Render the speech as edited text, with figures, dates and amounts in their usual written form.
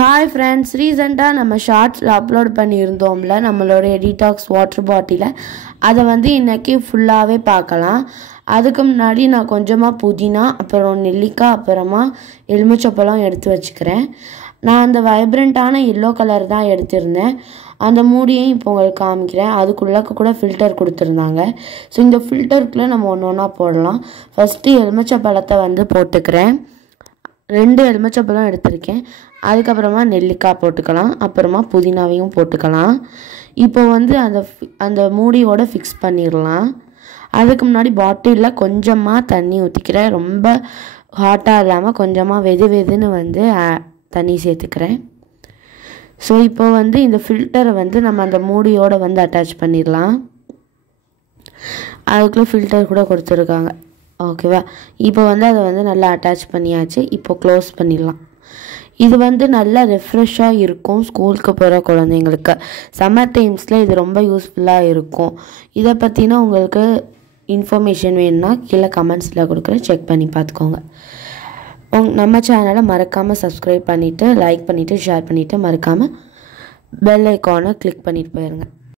Hi friends, recently நம்ம ஷார்ட்ஸ்ல upload பண்ணியிருந்தோம்ல நம்மளோட எடிடாக்ஸ் water பாட்டில அதை வந்து இன்னைக்கு ஃபுல்லாவே பார்க்கலாம். அதுக்கு முன்னாடி நான் கொஞ்சமா புதினா அப்புறம் நெல்லிக்காய் அப்புறமா எலுமிச்சப்பழம் எடுத்து வச்சுக்கிறேன். நான் அந்த வைப்ரண்டான yellow கலர் தான் எடுத்திருந்தேன். அந்த மூடியையும் இப்போ உங்களுக்கு காமிக்கிறேன். அதுக்குள்ள கூட ஃபில்டர் கொடுத்திருந்தாங்க. ஸோ இந்த ஃபில்டருக்குள்ள நம்ம ஒண்ணா போடலாம். ஃபர்ஸ்ட் எலுமிச்சப்பழத்தை வந்து போட்டுக்கிறேன். 2 எலுமிச்சப்பழம் எடுத்திருக்கேன். அதுக்கப்புறமா நெல்லிக்காய் போட்டுக்கலாம். அப்புறமா புதினாவையும் போட்டுக்கலாம். இப்போ வந்து அந்த மூடியோட ஃபிக்ஸ் பண்ணிடலாம். அதுக்கு முன்னாடி பாட்டிலில் கொஞ்சமாக தண்ணி ஊற்றிக்கிறேன். ரொம்ப ஹாட்டாக இல்லாமல் கொஞ்சமாக வெதுன்னு வந்து தண்ணி சேர்த்துக்கிறேன். ஸோ இப்போ வந்து இந்த ஃபில்டரை வந்து நம்ம அந்த மூடியோட வந்து அட்டாச் பண்ணிடலாம். அதுக்குள்ளே ஃபில்டர் கூட கொடுத்துருக்காங்க. ஓகேவா, இப்போ வந்து அதை வந்து நல்லா அட்டாச் பண்ணியாச்சு. இப்போ க்ளோஸ் பண்ணிடலாம். இது வந்து நல்லா ரெஃப்ரெஷ்ஷாக இருக்கும் ஸ்கூலுக்கு போகிற குழந்தைங்களுக்கு. சம்மர் டைம்ஸில் இது ரொம்ப யூஸ்ஃபுல்லாக இருக்கும். இதை பற்றினா உங்களுக்கு இன்ஃபர்மேஷன் வேணும்னா கீழே கமெண்ட்ஸில் கொடுக்குறேன், செக் பண்ணி பார்த்துக்கோங்க. நம்ம சேனலை மறக்காமல் சப்ஸ்கிரைப் பண்ணிவிட்டு லைக் பண்ணிவிட்டு ஷேர் பண்ணிவிட்டு மறக்காமல் பெல் ஐக்கானை கிளிக் பண்ணிட்டு போயிருங்க.